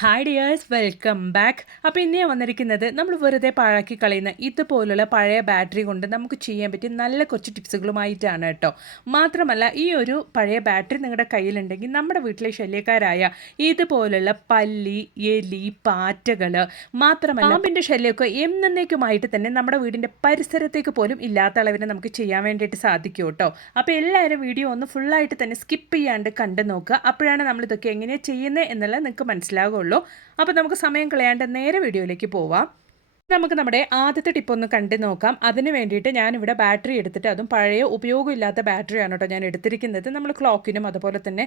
Hi dears, welcome back. അപ്പോൾ ഇന്ന് ഞാൻ വന്നിരിക്കുന്നത് നമ്മൾ വെറുതെ പാഴാക്കി കളയുന്ന ഇതുപോലുള്ള പഴയ ബാറ്ററി കൊണ്ട് നമുക്ക് ചെയ്യാൻ പറ്റിയ നല്ല കുറച്ച് ടിപ്സുകളുമായിട്ടാണ് കേട്ടോ. മാത്രമല്ല, ഈ ഒരു പഴയ ബാറ്ററി നിങ്ങളുടെ കയ്യിലുണ്ടെങ്കിൽ നമ്മുടെ വീട്ടിലെ ശല്യക്കാരായ ഇതുപോലുള്ള പല്ലി, എലി, പാറ്റകൾ, മാത്രമല്ല പാമ്പിൻ്റെ ശല്യമൊക്കെ എന്നേക്കുമായിട്ട് തന്നെ നമ്മുടെ വീടിൻ്റെ പരിസരത്തേക്ക് പോലും ഇല്ലാത്ത അളവിന് നമുക്ക് ചെയ്യാൻ വേണ്ടിയിട്ട് സാധിക്കും കേട്ടോ. അപ്പോൾ എല്ലാവരും വീഡിയോ ഒന്ന് ഫുള്ളായിട്ട് തന്നെ സ്കിപ്പ് ചെയ്യാണ്ട് കണ്ടു നോക്കുക. അപ്പോഴാണ് നമ്മളിതൊക്കെ എങ്ങനെയാണ് ചെയ്യുന്നത് എന്നുള്ളത് നിങ്ങൾക്ക് മനസ്സിലാകുള്ളൂ. അപ്പോൾ നമുക്ക് സമയം കളയാണ്ട് നേരെ വീഡിയോയിലേക്ക് പോവാം. നമുക്ക് നമ്മുടെ ആദ്യത്തെ ടിപ്പ് ഒന്ന് കണ്ടു നോക്കാം. അതിന് വേണ്ടിയിട്ട് ഞാനിവിടെ ബാറ്ററി എടുത്തിട്ട്, അതും പഴയ ഉപയോഗമില്ലാത്ത ബാറ്ററിയാണ് കേട്ടോ ഞാൻ എടുത്തിരിക്കുന്നത്. നമ്മൾ ക്ലോക്കിനും അതുപോലെ തന്നെ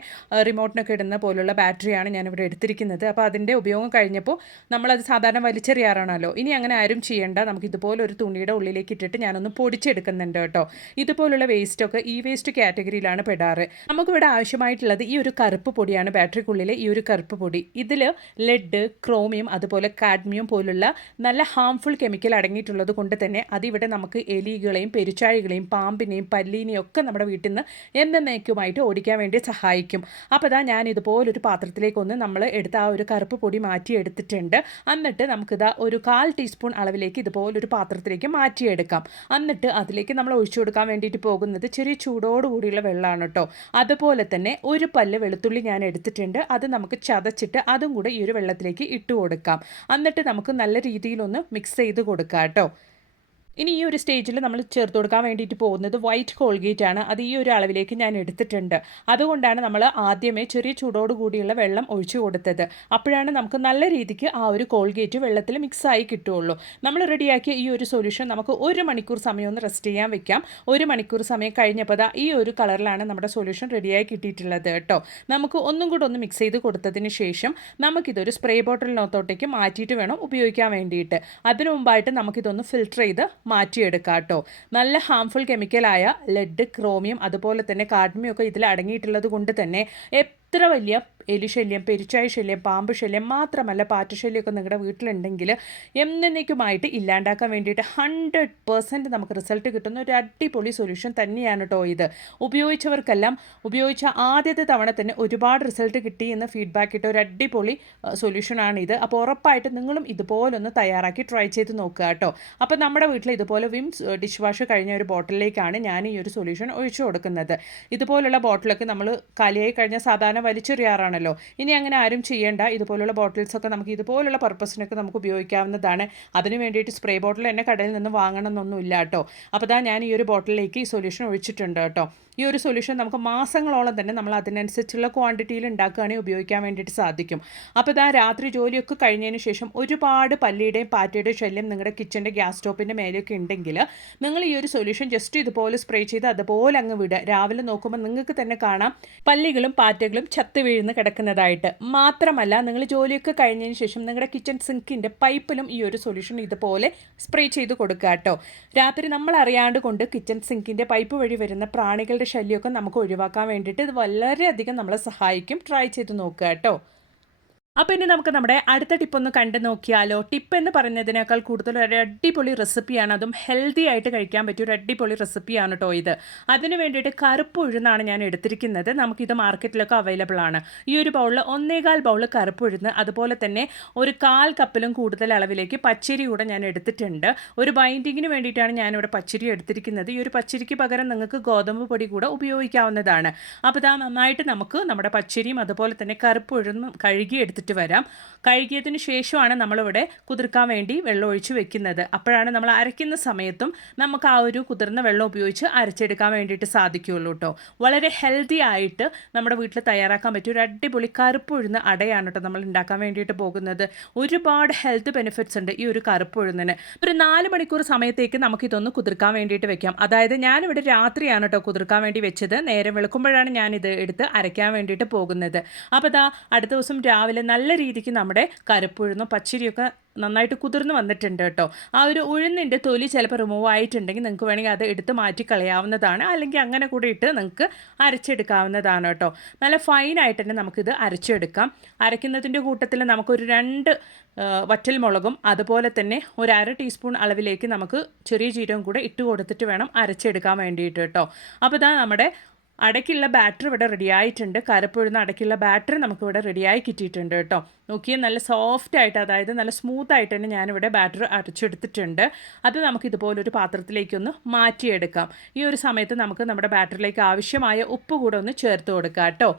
റിമോട്ടിനൊക്കെ ഇടുന്ന പോലുള്ള ബാറ്ററിയാണ് ഞാനിവിടെ എടുത്തിരിക്കുന്നത്. അപ്പോൾ അതിൻ്റെ ഉപയോഗം കഴിഞ്ഞപ്പോൾ നമ്മളത് സാധാരണ വലിച്ചെറിയാറാണല്ലോ. ഇനി അങ്ങനെ ആരും ചെയ്യേണ്ട. നമുക്ക് ഇതുപോലെ ഒരു തുണിയുടെ ഉള്ളിലേക്ക് ഇട്ടിട്ട് ഞാനൊന്ന് പൊടിച്ചെടുക്കുന്നുണ്ട് കേട്ടോ. ഇതുപോലുള്ള വേസ്റ്റൊക്കെ ഈ വേസ്റ്റ് കാറ്റഗറിയിലാണ് പെടാറ്. നമുക്കിവിടെ ആവശ്യമായിട്ടുള്ളത് ഈ ഒരു കറുപ്പ് പൊടിയാണ്, ബാറ്ററിക്കുള്ളിലെ ഈ ഒരു കറുപ്പ് പൊടി. ഇതിൽ ലെഡ്, ക്രോമിയം, അതുപോലെ കാഡ്മിയം പോലുള്ള നല്ല ഹാംഫുൾ കെമിക്കൽ അടങ്ങിയിട്ടുള്ളത് കൊണ്ട് തന്നെ അതിവിടെ നമുക്ക് എലികളെയും പെരുച്ചാഴികളെയും പാമ്പിനെയും പല്ലീനെയും ഒക്കെ നമ്മുടെ വീട്ടിൽ നിന്ന് എന്നേക്കുമായിട്ട് ഓടിക്കാൻ വേണ്ടി സഹായിക്കും. അപ്പോൾ ഇതാ ഞാൻ ഇതുപോലൊരു പാത്രത്തിലേക്കൊന്ന് നമ്മൾ എടുത്ത ആ ഒരു കറുപ്പ് പൊടി മാറ്റി എടുത്തിട്ടുണ്ട്. എന്നിട്ട് നമുക്കിതാ ഒരു 1/4 ടീസ്പൂൺ അളവിലേക്ക് ഇതുപോലൊരു പാത്രത്തിലേക്ക് മാറ്റിയെടുക്കാം. എന്നിട്ട് അതിലേക്ക് നമ്മൾ ഒഴിച്ചു കൊടുക്കാൻ വേണ്ടിയിട്ട് പോകുന്നത് ചെറിയ ചൂടോടുകൂടിയുള്ള വെള്ളമാണ് കേട്ടോ. അതുപോലെ തന്നെ ഒരു പല്ല് വെളുത്തുള്ളി ഞാൻ എടുത്തിട്ടുണ്ട്. അത് നമുക്ക് ചതച്ചിട്ട് അതും കൂടെ ഈ ഒരു വെള്ളത്തിലേക്ക് ഇട്ട് കൊടുക്കാം. എന്നിട്ട് നമുക്ക് നല്ല രീതിയിലൊന്ന് മിക്സ് ചെയ്ത് കൊടുക്കാം കേട്ടോ. ഇനി ഈ ഒരു സ്റ്റേജിൽ നമ്മൾ ചേർത്ത് കൊടുക്കാൻ വേണ്ടിയിട്ട് പോകുന്നത് വൈറ്റ് കോൾഗേറ്റ് ആണ്. അത് ഈ ഒരു അളവിലേക്ക് ഞാൻ എടുത്തിട്ടുണ്ട്. അതുകൊണ്ടാണ് നമ്മൾ ആദ്യമേ ചെറിയ ചൂടോട് കൂടിയുള്ള വെള്ളം ഒഴിച്ചു കൊടുത്തത്. അപ്പോഴാണ് നമുക്ക് നല്ല രീതിക്ക് ആ ഒരു കോൾഗേറ്റ് വെള്ളത്തിൽ മിക്സായി കിട്ടുകയുള്ളൂ. നമ്മൾ റെഡിയാക്കിയ ഈ ഒരു സൊല്യൂഷൻ നമുക്ക് 1 മണിക്കൂർ സമയം ഒന്ന് റെസ്റ്റ് ചെയ്യാൻ വെക്കാം. 1 മണിക്കൂർ സമയം കഴിഞ്ഞപ്പോൾ ഈ ഒരു കളറിലാണ് നമ്മുടെ സൊല്യൂഷൻ റെഡിയായി കിട്ടിയിട്ടുള്ളത് കേട്ടോ. നമുക്ക് ഒന്നും കൂടെ ഒന്ന് മിക്സ് ചെയ്ത് കൊടുത്തതിന് ശേഷം നമുക്കിതൊരു സ്പ്രേ ബോട്ടിലിനകത്തോട്ടേക്ക് മാറ്റിയിട്ട് വേണം ഉപയോഗിക്കാൻ വേണ്ടിയിട്ട്. അതിനു മുമ്പായിട്ട് നമുക്കിതൊന്ന് ഫിൽറ്റർ ചെയ്ത് മാറ്റിയെടുക്കാം കേട്ടോ. നല്ല ഹാംഫുൾ കെമിക്കലായ ലെഡ്, ക്രോമിയം, അതുപോലെ തന്നെ കാഡ്മിയം ഒക്കെ ഇതിൽ അടങ്ങിയിട്ടുള്ളത് കൊണ്ട് തന്നെ എത്ര വലിയ എലിശല്യം, പെരുച്ചാഴി ശല്യം, പാമ്പ് ശല്യം, മാത്രമല്ല പാറ്റശല്യമൊക്കെ നിങ്ങളുടെ വീട്ടിലുണ്ടെങ്കിൽ എന്നേക്കുമായിട്ട് ഇല്ലാണ്ടാക്കാൻ വേണ്ടിയിട്ട് 100% നമുക്ക് റിസൾട്ട് കിട്ടുന്ന ഒരു അടിപൊളി സൊല്യൂഷൻ തന്നെയാണ് കേട്ടോ ഇത്. ഉപയോഗിച്ചവർക്കെല്ലാം ഉപയോഗിച്ച ആദ്യത്തെ തവണ തന്നെ ഒരുപാട് റിസൾട്ട് കിട്ടി എന്ന് ഫീഡ്ബാക്ക് ഇട്ട ഒരു അടിപൊളി സൊല്യൂഷനാണിത്. അപ്പോൾ ഉറപ്പായിട്ട് നിങ്ങളും ഇതുപോലൊന്ന് തയ്യാറാക്കി ട്രൈ ചെയ്ത് നോക്കുക കേട്ടോ. അപ്പോൾ നമ്മുടെ വീട്ടിൽ ഇതുപോലെ വിംസ് ഡിഷ് വാഷ് കഴിഞ്ഞ ഒരു ബോട്ടിലേക്കാണ് ഞാൻ ഈ ഒരു സൊല്യൂഷൻ ഒഴിച്ചു കൊടുക്കുന്നത്. ഇതുപോലുള്ള ബോട്ടിലൊക്കെ നമ്മൾ കാലിയായി കഴിഞ്ഞാൽ സാധാരണ വലിച്ചെറിയാറാണല്ലോ. ഇനി അങ്ങനെ ആരും ചെയ്യേണ്ട. ഇതുപോലുള്ള ബോട്ടിൽസൊക്കെ നമുക്ക് ഇതുപോലുള്ള പർപ്പസിനൊക്കെ നമുക്ക് ഉപയോഗിക്കാവുന്നതാണ്. അതിന് വേണ്ടിയിട്ട് സ്പ്രേ ബോട്ടിൽ തന്നെ കടയിൽ നിന്ന് വാങ്ങണം എന്നൊന്നുമില്ല കേട്ടോ. അപ്പോൾ ഞാൻ ഈ ഒരു ബോട്ടിലേക്ക് ഈ സൊല്യൂഷൻ ഒഴിച്ചിട്ടുണ്ട് കേട്ടോ. ഈ ഒരു സൊല്യൂഷൻ നമുക്ക് മാസങ്ങളോളം തന്നെ നമ്മൾ അതിനനുസരിച്ചുള്ള ക്വാണ്ടിറ്റിയിൽ ഉണ്ടാക്കുകയാണെങ്കിൽ ഉപയോഗിക്കാൻ വേണ്ടിയിട്ട് സാധിക്കും. അപ്പോൾ രാത്രി ജോലിയൊക്കെ കഴിഞ്ഞതിന് ശേഷം ഒരുപാട് പല്ലിയുടെയും പാറ്റയുടെയും ശല്യം നിങ്ങളുടെ കിച്ചൻ്റെ ഗ്യാസ് സ്റ്റോപ്പിൻ്റെ മേലെയൊക്കെ ഉണ്ടെങ്കിൽ നിങ്ങൾ ഈ ഒരു സൊല്യൂഷൻ ജസ്റ്റ് ഇതുപോലെ സ്പ്രേ ചെയ്ത് അതുപോലെ അങ്ങ് വിടുക. രാവിലെ നോക്കുമ്പോൾ നിങ്ങൾക്ക് തന്നെ കാണാം പല്ലികളും പാറ്റകളും ചത്ത് വീഴുന്ന് കിടക്കുന്നതായിട്ട്. മാത്രമല്ല, നിങ്ങൾ ജോലിയൊക്കെ കഴിഞ്ഞതിന് ശേഷം നിങ്ങളുടെ കിച്ചൺ സിങ്കിൻ്റെ പൈപ്പിലും ഈ ഒരു സൊല്യൂഷൻ ഇതുപോലെ സ്പ്രേ ചെയ്ത് കൊടുക്കുക കേട്ടോ. രാത്രി നമ്മൾ അറിയാണ്ട് കൊണ്ട് കിച്ചൺ സിങ്കിൻ്റെ പൈപ്പ് വഴി വരുന്ന പ്രാണികളുടെ ശല്യമൊക്കെ നമുക്ക് ഒഴിവാക്കാൻ വേണ്ടിയിട്ട് ഇത് വളരെയധികം നമ്മളെ സഹായിക്കും. ട്രൈ ചെയ്ത് നോക്കുക കേട്ടോ. അപ്പോൾ ഇനി നമുക്ക് നമ്മുടെ അടുത്ത ടിപ്പ് ഒന്ന് കണ്ടു നോക്കിയാലോ. ടിപ്പ് എന്ന് പറയുന്നതിനേക്കാൾ കൂടുതൽ ഒരു അടിപൊളി റെസിപ്പിയാണ്. അതും ഹെൽത്തി ആയിട്ട് കഴിക്കാൻ പറ്റിയ ഒരു അടിപൊളി റെസിപ്പിയാണ് കേട്ടോ ഇത്. അതിന് വേണ്ടിയിട്ട് കറുപ്പ് ഉഴുന്നാണ് ഞാൻ എടുത്തിരിക്കുന്നത്. നമുക്കിത് മാർക്കറ്റിലൊക്കെ അവൈലബിൾ ആണ്. ഈ ഒരു ബൗളിൽ 1.25 ബൗൾ കറുപ്പ് ഉഴുന്ന്, അതുപോലെ തന്നെ ഒരു 1/4 കപ്പിലും കൂടുതൽ അളവിലേക്ക് പച്ചരി കൂടെ ഞാൻ എടുത്തിട്ടുണ്ട്. ഒരു ബൈൻഡിങ്ങിന് വേണ്ടിയിട്ടാണ് ഞാനിവിടെ പച്ചരി എടുത്തിരിക്കുന്നത്. ഈ ഒരു പച്ചരിക്ക് പകരം നിങ്ങൾക്ക് ഗോതമ്പ് പൊടി കൂടെ ഉപയോഗിക്കാവുന്നതാണ്. അപ്പോൾ നന്നായിട്ട് നമുക്ക് നമ്മുടെ പച്ചരിയും അതുപോലെ തന്നെ കറുപ്പ് ഉഴുന്നും കഴുകി എടുത്തിട്ട് വരാം. കഴുകിയതിന് ശേഷമാണ് നമ്മളിവിടെ കുതിർക്കാൻ വേണ്ടി വെള്ളം ഒഴിച്ച് വെക്കുന്നത്. അപ്പോഴാണ് നമ്മൾ അരയ്ക്കുന്ന സമയത്തും നമുക്ക് ആ ഒരു കുതിർന്ന വെള്ളം ഉപയോഗിച്ച് അരച്ചെടുക്കാൻ വേണ്ടിയിട്ട് സാധിക്കുകയുള്ളൂ കേട്ടോ. വളരെ ഹെൽത്തി ആയിട്ട് നമ്മുടെ വീട്ടിൽ തയ്യാറാക്കാൻ പറ്റിയ ഒരു അടിപൊളി കറുപ്പ് ഉഴുന്ന അടയാണ് കേട്ടോ നമ്മൾ ഉണ്ടാക്കാൻ വേണ്ടിയിട്ട് പോകുന്നത്. ഒരുപാട് ഹെൽത്ത് ബെനിഫിറ്റ്സ് ഉണ്ട് ഈ ഒരു കറുപ്പ് ഉഴുന്നിന്. ഒരു 4 മണിക്കൂർ സമയത്തേക്ക് നമുക്കിതൊന്ന് കുതിർക്കാൻ വേണ്ടിയിട്ട് വെക്കാം. അതായത് ഞാനിവിടെ രാത്രിയാണ് കേട്ടോ കുതിർക്കാൻ വേണ്ടി വെച്ചത്. നേരം വെളുക്കുമ്പോഴാണ് ഞാനിത് എടുത്ത് അരയ്ക്കാൻ വേണ്ടിയിട്ട് പോകുന്നത്. അപ്പോൾ അടുത്ത ദിവസം രാവിലെ നല്ല രീതിക്ക് നമ്മുടെ കറുപ്പുഴുന്നും പച്ചരിയൊക്കെ നന്നായിട്ട് കുതിർന്ന് വന്നിട്ടുണ്ട് കേട്ടോ. ആ ഒരു ഉഴുന്നിൻ്റെ തൊലി ചിലപ്പോൾ റിമൂവ് ആയിട്ടുണ്ടെങ്കിൽ നിങ്ങൾക്ക് വേണമെങ്കിൽ അത് എടുത്ത് മാറ്റി കളയാവുന്നതാണ്. അല്ലെങ്കിൽ അങ്ങനെ കൂടി ഇട്ട് നിങ്ങൾക്ക് അരച്ചെടുക്കാവുന്നതാണ് കേട്ടോ. നല്ല ഫൈനായിട്ട് തന്നെ നമുക്കിത് അരച്ചെടുക്കാം. അരയ്ക്കുന്നതിൻ്റെ കൂട്ടത്തിൽ നമുക്കൊരു 2 വറ്റൽ മുളകും അതുപോലെ തന്നെ ഒരു 1/2 ടീസ്പൂൺ അളവിലേക്ക് നമുക്ക് ചെറിയ ജീരകം കൂടെ ഇട്ട് കൊടുത്തിട്ട് വേണം അരച്ചെടുക്കാൻ വേണ്ടിയിട്ട് കേട്ടോ. അപ്പോൾ നമ്മുടെ അടയ്ക്കുള്ള ബാറ്റർ ഇവിടെ റെഡി ആയിട്ടുണ്ട്. കരപ്പുഴുന്ന അടയ്ക്കുള്ള ബാറ്റർ നമുക്കിവിടെ റെഡിയായി കിട്ടിയിട്ടുണ്ട് കേട്ടോ. നോക്കിയേ, നല്ല സോഫ്റ്റ് ആയിട്ട്, അതായത് നല്ല സ്മൂത്ത് ആയിട്ട് തന്നെ ഞാനിവിടെ ബാറ്റർ അരച്ചെടുത്തിട്ടുണ്ട്. അത് നമുക്ക് ഇതുപോലൊരു പാത്രത്തിലേക്കൊന്ന് മാറ്റിയെടുക്കാം. ഈ ഒരു സമയത്ത് നമുക്ക് നമ്മുടെ ബാറ്ററിലേക്ക് ആവശ്യമായ ഉപ്പ് കൂടെ ഒന്ന് ചേർത്ത് കൊടുക്കാം കേട്ടോ.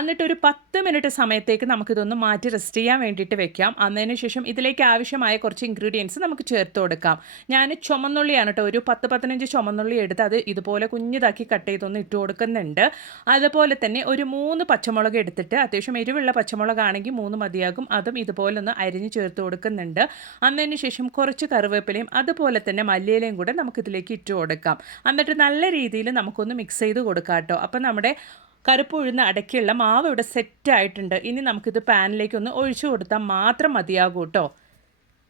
എന്നിട്ടൊരു 10 മിനിറ്റ് സമയത്തേക്ക് നമുക്കിതൊന്ന് മാറ്റി റെസ്റ്റ് ചെയ്യാൻ വേണ്ടിയിട്ട് വെക്കാം. അതിന് ശേഷം ഇതിലേക്ക് ആവശ്യമായ കുറച്ച് ഇൻഗ്രീഡിയൻസ് നമുക്ക് ചേർത്ത് കൊടുക്കാം. ഞാൻ ചുമന്നുള്ളിയാണ് കേട്ടോ, ഒരു 10-15 ചുമന്നുള്ളി എടുത്ത് അത് ഇതുപോലെ കുഞ്ഞിതാക്കി കട്ട് ചെയ്തൊന്ന് ഇട്ട് കൊടുക്കുന്നുണ്ട്. അതുപോലെ തന്നെ ഒരു 3 പച്ചമുളക് എടുത്തിട്ട്, അത്യാവശ്യം എരിവുള്ള പച്ചമുളകാണെങ്കിൽ 3 മതിയാകും, അതും ഇതുപോലെ ഒന്ന് അരിഞ്ഞ് ചേർത്ത് കൊടുക്കുന്നുണ്ട്. അതിന് ശേഷം കുറച്ച് കറിവേപ്പിലയും അതുപോലെ തന്നെ മല്ലിയിലയും കൂടെ നമുക്കിതിലേക്ക് ഇട്ട് കൊടുക്കാം. എന്നിട്ട് നല്ല രീതിയിൽ നമുക്കൊന്ന് മിക്സ് ചെയ്ത് കൊടുക്കാം കേട്ടോ. അപ്പം നമ്മുടെ കറുപ്പുഴുന്ന അടയ്ക്കുള്ള മാവ് ഇവിടെ സെറ്റായിട്ടുണ്ട്. ഇനി നമുക്കിത് പാനിലേക്ക് ഒഴിച്ചു കൊടുത്താൽ മാത്രം മതിയാകും കേട്ടോ.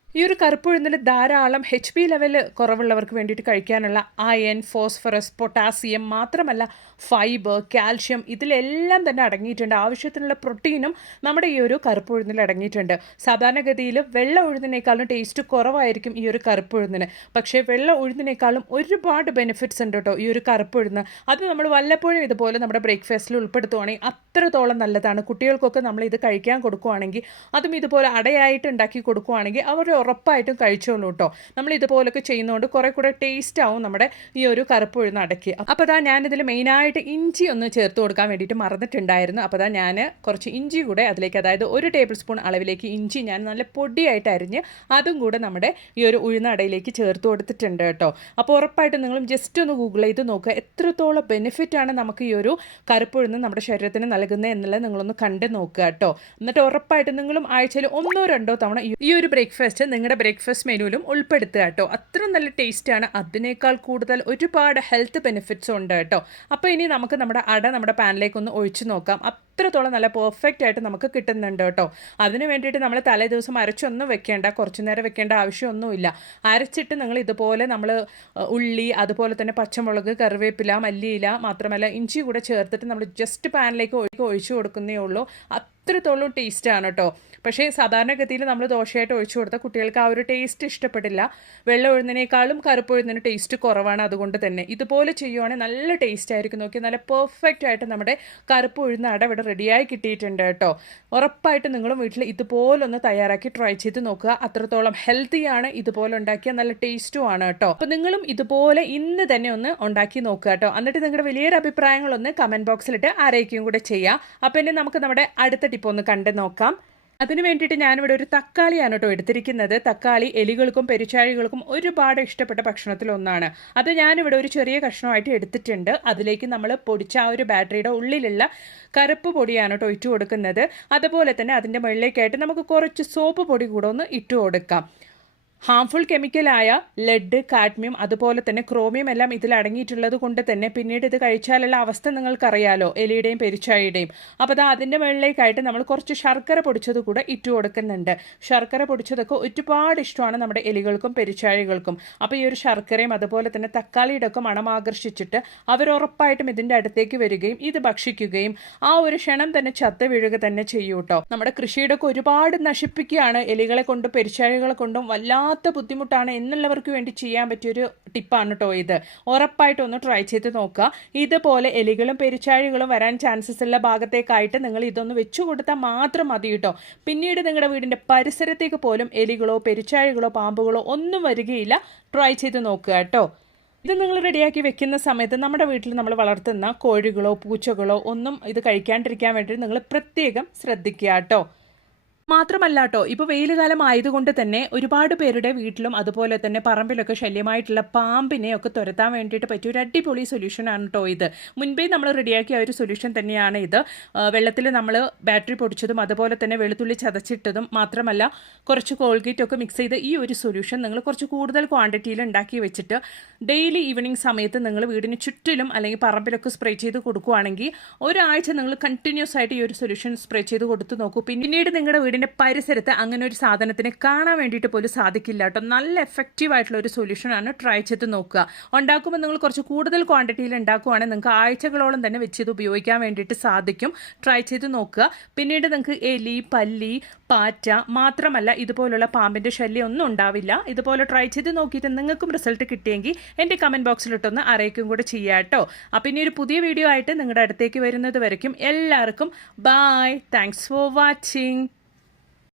ഈ ഒരു കറുപ്പുഴുന്നിൽ ധാരാളം HB ലെവൽ കുറവുള്ളവർക്ക് വേണ്ടിയിട്ട് കഴിക്കാനുള്ള അയൺ, ഫോസ്ഫറസ്, പൊട്ടാസ്യം, മാത്രമല്ല ഫൈബർ, കാൽഷ്യം ഇതിലെല്ലാം തന്നെ അടങ്ങിയിട്ടുണ്ട്. ആവശ്യത്തിനുള്ള പ്രോട്ടീനും നമ്മുടെ ഈ ഒരു കറുപ്പുഴുന്നിൽ അടങ്ങിയിട്ടുണ്ട്. സാധാരണഗതിയിൽ വെള്ള ഉഴുന്നിനേക്കാളും ടേസ്റ്റ് കുറവായിരിക്കും ഈ ഒരു കറുപ്പുഴുന്നിന്. പക്ഷേ വെള്ള ഉഴുന്നിനേക്കാളും ഒരുപാട് ബെനിഫിറ്റ്സ് ഉണ്ട് കേട്ടോ ഈ ഒരു കറുപ്പുഴുന്ന്. അത് നമ്മൾ വല്ലപ്പോഴും ഇതുപോലെ നമ്മുടെ ബ്രേക്ക്ഫാസ്റ്റിൽ ഉൾപ്പെടുത്തുവാണെങ്കിൽ അത്രത്തോളം നല്ലതാണ്. കുട്ടികൾക്കൊക്കെ നമ്മൾ ഇത് കഴിക്കാൻ കൊടുക്കുകയാണെങ്കിൽ, അതും ഇതുപോലെ അടയായിട്ട് ഉണ്ടാക്കി കൊടുക്കുകയാണെങ്കിൽ അവർ ഉറപ്പായിട്ടും കഴിച്ചോളൂ കേട്ടോ. നമ്മൾ ഇതുപോലൊക്കെ ചെയ്യുന്നതുകൊണ്ട് കുറേ കൂടെ ടേസ്റ്റ് ആവും നമ്മുടെ ഈ ഒരു കറുപ്പുഴുന്ന് അടയ്ക്ക്. അപ്പോൾ അതാ ഞാനിതിൽ മെയിനായിട്ട് ഇഞ്ചി ഒന്ന് ചേർത്ത് കൊടുക്കാൻ വേണ്ടിയിട്ട് മറന്നിട്ടുണ്ടായിരുന്നു. അപ്പോൾ അതാ ഞാൻ കുറച്ച് ഇഞ്ചി കൂടെ അതിലേക്ക്, അതായത് 1 ടേബിൾ സ്പൂൺ അളവിലേക്ക് ഇഞ്ചി ഞാൻ നല്ല പൊടിയായിട്ട് അരിഞ്ഞ് അതും കൂടെ നമ്മുടെ ഈ ഒരു ഉഴുന്നടയിലേക്ക് ചേർത്ത് കൊടുത്തിട്ടുണ്ട് കേട്ടോ. അപ്പോൾ ഉറപ്പായിട്ടും നിങ്ങളും ജസ്റ്റ് ഒന്ന് ഗൂഗിൾ ചെയ്ത് നോക്കുക, എത്രത്തോളം ബെനിഫിറ്റാണ് നമുക്ക് ഈ ഒരു കറുപ്പുഴുന്ന് നമ്മുടെ ശരീരത്തിന് നൽകുന്നത് എന്നുള്ളത് നിങ്ങളൊന്ന് കണ്ട് നോക്കുക കേട്ടോ. എന്നിട്ട് ഉറപ്പായിട്ടും നിങ്ങളും ആഴ്ചയിൽ 1-2 തവണ ഈ ഒരു ബ്രേക്ക്ഫാസ്റ്റ് നിങ്ങളുടെ ബ്രേക്ക്ഫാസ്റ്റ് മെനുവിലും ഉൾപ്പെടുത്തുക കേട്ടോ. അത്ര നല്ല ടേസ്റ്റാണ്. അതിനേക്കാൾ കൂടുതൽ ഒരുപാട് ഹെൽത്ത് ബെനിഫിറ്റ്സും ഉണ്ട് കേട്ടോ. അപ്പോൾ ഇനി നമുക്ക് നമ്മുടെ അട നമ്മുടെ പാനിലേക്ക് ഒന്ന് ഒഴിച്ച് നോക്കാം. അത്രത്തോളം നല്ല പെർഫെക്റ്റ് ആയിട്ട് നമുക്ക് കിട്ടുന്നുണ്ട് കേട്ടോ. അതിന് വേണ്ടിയിട്ട് നമ്മൾ തലേ ദിവസം അരച്ചൊന്നും വെക്കേണ്ട, കുറച്ച് നേരം വെക്കേണ്ട ആവശ്യമൊന്നുമില്ല. അരച്ചിട്ട് നിങ്ങൾ ഇതുപോലെ നമ്മൾ ഉള്ളി, അതുപോലെ തന്നെ പച്ചമുളക്, കറിവേപ്പില, മല്ലിയില, മാത്രമല്ല ഇഞ്ചി കൂടെ ചേർത്തിട്ട് നമ്മൾ ജസ്റ്റ് പാനിലേക്ക് ഒഴിച്ചു കൊടുക്കുന്നേ ഉള്ളൂ. അത്രത്തോളം ടേസ്റ്റാണ് കേട്ടോ. പക്ഷേ സാധാരണഗതിയിൽ നമ്മൾ ദോശയായിട്ട് ഒഴിച്ചു കൊടുത്താൽ കുട്ടികൾക്ക് ആ ഒരു ടേസ്റ്റ് ഇഷ്ടപ്പെടില്ല. വെള്ളം ഉഴുന്നതിനേക്കാളും കറുപ്പ് ഉഴുന്നതിന് ടേസ്റ്റ് കുറവാണ്. അതുകൊണ്ട് തന്നെ ഇതുപോലെ ചെയ്യുവാണെങ്കിൽ നല്ല ടേസ്റ്റ് ആയിരിക്കും. നോക്കി, നല്ല പെർഫെക്റ്റ് ആയിട്ട് നമ്മുടെ കറുപ്പ് ഉഴുന്ന അട ഇവിടെ റെഡിയായി കിട്ടിയിട്ടുണ്ട് കേട്ടോ. ഉറപ്പായിട്ട് നിങ്ങളും വീട്ടിൽ ഇതുപോലൊന്ന് തയ്യാറാക്കി ട്രൈ ചെയ്ത് നോക്കുക. അത്രത്തോളം ഹെൽത്തിയാണ്, ഇതുപോലെ ഉണ്ടാക്കിയാൽ നല്ല ടേസ്റ്റും ആണ് കേട്ടോ. അപ്പോൾ നിങ്ങളും ഇതുപോലെ ഇന്ന് തന്നെ ഒന്ന് ഉണ്ടാക്കി നോക്കുക കേട്ടോ. എന്നിട്ട് നിങ്ങളുടെ വലിയൊരു അഭിപ്രായങ്ങളൊന്ന് കമൻറ്റ് ബോക്സിലിട്ട് ആരേക്കും കൂടെ ചെയ്യാം. അപ്പോൾ ഇനി നമുക്ക് നമ്മുടെ അടുത്ത ടിപ്പ് ഒന്ന് കണ്ടു നോക്കാം. അതിന് വേണ്ടിയിട്ട് ഞാനിവിടെ ഒരു തക്കാളിയാണ് കേട്ടോ എടുത്തിരിക്കുന്നത്. തക്കാളി എലികൾക്കും പെരിച്ചാഴികൾക്കും ഒരുപാട് ഇഷ്ടപ്പെട്ട ഭക്ഷണത്തിലൊന്നാണ്. അത് ഞാനിവിടെ ഒരു ചെറിയ കഷ്ണമായിട്ട് എടുത്തിട്ടുണ്ട്. അതിലേക്ക് നമ്മൾ പൊടിച്ച ആ ഒരു ബാറ്ററിയുടെ ഉള്ളിലുള്ള കറുപ്പ് പൊടിയാണ് കേട്ടോ ഇട്ട് കൊടുക്കുന്നത്. അതുപോലെ തന്നെ അതിൻ്റെ മുകളിലേക്കായിട്ട് നമുക്ക് കുറച്ച് സോപ്പ് പൊടി കൂടെ ഒന്ന് ഇട്ട് കൊടുക്കാം. ഹാംഫുൾ കെമിക്കലായ ലെഡ്, കാഡ്മിയം, അതുപോലെ തന്നെ ക്രോമിയം എല്ലാം ഇതിൽ അടങ്ങിയിട്ടുള്ളത് കൊണ്ട് തന്നെ പിന്നീട് ഇത് കഴിച്ചാലുള്ള അവസ്ഥ നിങ്ങൾക്കറിയാലോ, എലിയുടെയും പെരിച്ചാഴിയുടെയും. അപ്പോൾ അത് അതിൻ്റെ മുകളിലേക്കായിട്ട് നമ്മൾ കുറച്ച് ശർക്കര പൊടിച്ചത് കൂടെ ഇട്ട് കൊടുക്കുന്നുണ്ട്. ശർക്കര പൊടിച്ചതൊക്കെ ഒരുപാട് ഇഷ്ടമാണ് നമ്മുടെ എലികൾക്കും പെരിച്ചാഴികൾക്കും. അപ്പോൾ ഈ ഒരു ശർക്കരയും അതുപോലെ തന്നെ തക്കാളിയുടെ ഒക്കെ മണം ആകർഷിച്ചിട്ട് അവരുറപ്പായിട്ടും ഇതിൻ്റെ അടുത്തേക്ക് വരികയും ഇത് ഭക്ഷിക്കുകയും ആ ഒരു ക്ഷണം തന്നെ ചത്ത് വീഴുക തന്നെ ചെയ്യൂ കേട്ടോ. നമ്മുടെ കൃഷിയുടെ ഒക്കെ ഒരുപാട് നശിപ്പിക്കുകയാണ് എലികളെ കൊണ്ടും പെരിച്ചാഴികളെ കൊണ്ടും. വല്ലാത്ത ബുദ്ധിമുട്ടാണ് എന്നുള്ളവർക്ക് വേണ്ടി ചെയ്യാൻ പറ്റിയൊരു ടിപ്പാണ് കേട്ടോ ഇത്. ഉറപ്പായിട്ടും ഒന്ന് ട്രൈ ചെയ്ത് നോക്കുക. ഇതുപോലെ എലികളും പെരിച്ചാഴികളും വരാൻ ചാൻസസ് ഉള്ള ഭാഗത്തേക്കായിട്ട് നിങ്ങൾ ഇതൊന്ന് വെച്ചു കൊടുത്താൽ മാത്രം മതി കേട്ടോ. പിന്നീട് നിങ്ങളുടെ വീടിൻ്റെ പരിസരത്തേക്ക് പോലും എലികളോ പെരിച്ചാഴികളോ പാമ്പുകളോ ഒന്നും വരികയില്ല. ട്രൈ ചെയ്ത് നോക്കുക കേട്ടോ. ഇത് നിങ്ങൾ റെഡിയാക്കി വെക്കുന്ന സമയത്ത് നമ്മുടെ വീട്ടിൽ നമ്മൾ വളർത്തുന്ന കോഴികളോ പൂച്ചകളോ ഒന്നും ഇത് കഴിക്കാണ്ടിരിക്കാൻ വേണ്ടി നിങ്ങൾ പ്രത്യേകം ശ്രദ്ധിക്കുക കേട്ടോ. മാത്രമല്ല കേട്ടോ, ഇപ്പോൾ വെയിൽ കാലം ആയതുകൊണ്ട് തന്നെ ഒരുപാട് പേരുടെ വീട്ടിലും അതുപോലെ തന്നെ പറമ്പിലൊക്കെ ശല്യമായിട്ടുള്ള പാമ്പിനെ ഒക്കെ തുരത്താൻ വേണ്ടിയിട്ട് പറ്റിയ ഒരു അടിപൊളി സൊല്യൂഷനാണ് കേട്ടോ ഇത്. മുൻപേ നമ്മൾ റെഡിയാക്കിയ ഒരു സൊല്യൂഷൻ തന്നെയാണ് ഇത്. വെള്ളത്തിൽ നമ്മൾ ബാറ്ററി പൊടിച്ചതും അതുപോലെ തന്നെ വെളുത്തുള്ളി ചതച്ചിട്ടതും മാത്രമല്ല കുറച്ച് കോൾഗേറ്റൊക്കെ മിക്സ് ചെയ്ത് ഈ ഒരു സൊല്യൂഷൻ നിങ്ങൾ കുറച്ച് കൂടുതൽ ക്വാണ്ടിറ്റിയിൽ ഉണ്ടാക്കി വെച്ചിട്ട് ഡെയിലി ഈവനിങ് സമയത്ത് നിങ്ങൾ വീടിന് ചുറ്റിലും അല്ലെങ്കിൽ പറമ്പിലൊക്കെ സ്പ്രേ ചെയ്ത് കൊടുക്കുകയാണെങ്കിൽ ഒരാഴ്ച നിങ്ങൾ കണ്ടിന്യൂസ് ആയിട്ട് ഈ ഒരു സൊല്യൂഷൻ സ്പ്രേ ചെയ്ത് കൊടുത്ത് നോക്കൂ. പിന്നീട് നിങ്ങളുടെ വീടിൻ്റെ പരിസരത്ത് അങ്ങനെ ഒരു സാധനത്തിന് കാണാൻ വേണ്ടിയിട്ട് പോലും സാധിക്കില്ല കേട്ടോ. നല്ല എഫക്റ്റീവ് ആയിട്ടുള്ള ഒരു സൊല്യൂഷനാണ്. ട്രൈ ചെയ്ത് നോക്കുക. ഉണ്ടാക്കുമ്പോൾ നിങ്ങൾ കുറച്ച് കൂടുതൽ ക്വാണ്ടിറ്റിയിൽ ഉണ്ടാക്കുവാണെങ്കിൽ നിങ്ങൾക്ക് ആഴ്ചകളോളം തന്നെ വെച്ച് ഇത് ഉപയോഗിക്കാൻ വേണ്ടിയിട്ട് സാധിക്കും. ട്രൈ ചെയ്ത് നോക്കുക. പിന്നീട് നിങ്ങൾക്ക് എലി, പല്ലി, പാറ്റ മാത്രമല്ല ഇതുപോലുള്ള പാമ്പിൻ്റെ ശല്യം ഒന്നും ഉണ്ടാവില്ല. ഇതുപോലെ ട്രൈ ചെയ്ത് നോക്കിയിട്ട് നിങ്ങൾക്കും റിസൾട്ട് കിട്ടിയെങ്കിൽ എൻ്റെ കമൻറ്റ് ബോക്സിലിട്ടൊന്ന് അറിയിക്കും കൂടെ ചെയ്യാം കേട്ടോ. അപ്പം ഇനി ഒരു പുതിയ വീഡിയോ ആയിട്ട് നിങ്ങളുടെ അടുത്തേക്ക് വരുന്നത് വരയ്ക്കും എല്ലാവർക്കും ബൈ. Thanks for watching.